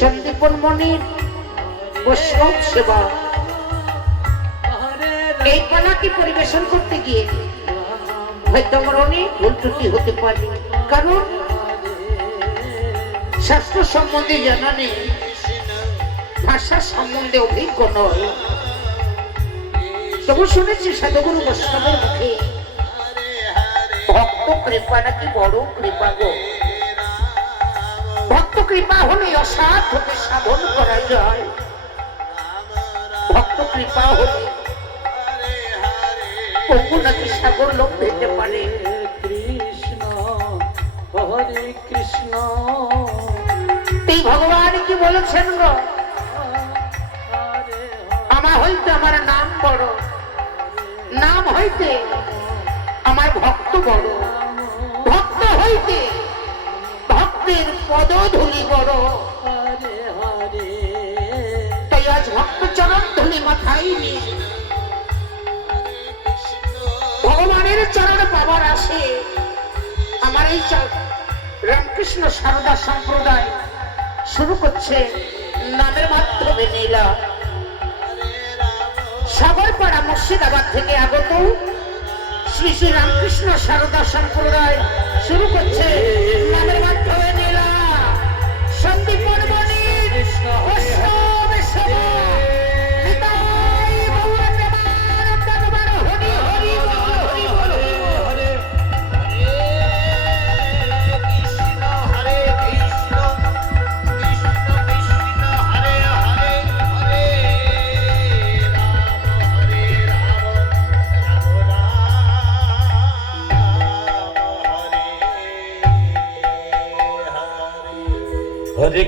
সন্দীপন মনির বৈষ্ণব সেবা এই পালাটি পরিবেশন করতে গিয়ে হয়তো আমার অনেক ভুল ত্রুটি হতে পারে, কারণ শাস্ত্র সম্বন্ধে জানা নেই, ভাষা সম্বন্ধে অভিজ্ঞ নয়। তবু শুনেছি সাধুগুরু বৈষ্ণবের মুখে ভক্ত কৃপা নাকি বড় কৃপা গো। ভক্ত কৃপা হলে অসাধ্যকে সাধন করা যায়। ভক্ত কৃপা হলে পঙ্গু নাকি সাগর লোক পেতে পারে। কৃষ্ণ হরে কৃষ্ণ, এই ভগবান কি বলেছেন গো, আমার হইতে আমার নাম বড়, নাম হইতে আমার ভক্ত বড়, ভক্ত হইতে ভক্তের পদধূলি বড়। তাই আজ ভক্ত চরণ ধূলি মাথায় নিয়ে ভগবানের চরণ পাবার আসে আমার এই রামকৃষ্ণ সারদা সম্প্রদায় শুরু করছে নামের মাধ্যমে নীলা। সাগরপাড়া মুর্শিদাবাদ থেকে আগত শ্রী শ্রী রামকৃষ্ণ সারদা সম্প্রদায় শুরু করছে নামের মাধ্যমে নীলা। সন্দীপন মনির বৈষ্ণব সেবা। হরে